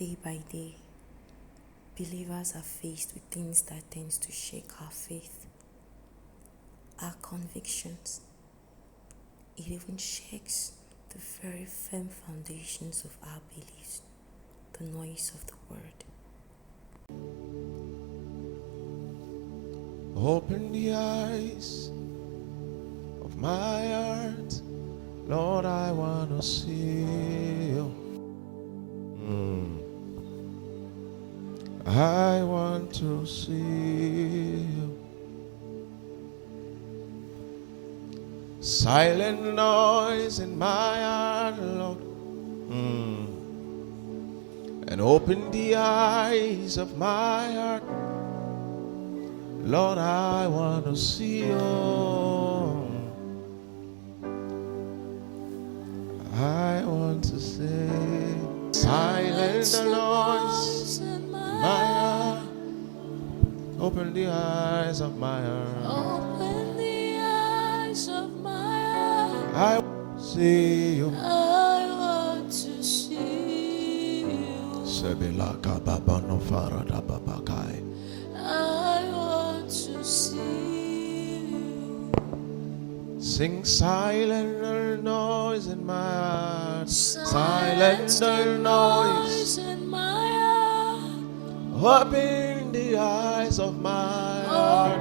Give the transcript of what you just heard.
Day by day, believers are faced with things that tends to shake our faith, our convictions. It even shakes the very firm foundations of our beliefs, the noise of the word. Open the eyes of my heart, Lord, I want to see you. I want to see you. Silent noise in my heart, Lord. And open the eyes of my heart, Lord, I want to see you. I want to say, silent the noise in my heart. Open the eyes of my heart. Open the eyes of my heart. I want to see you. I want to see you. Sebilaka baba no farada babakai. I want to see you. Sing silent the noise in my heart. Silent the noise in my heart. Open the eyes of my heart.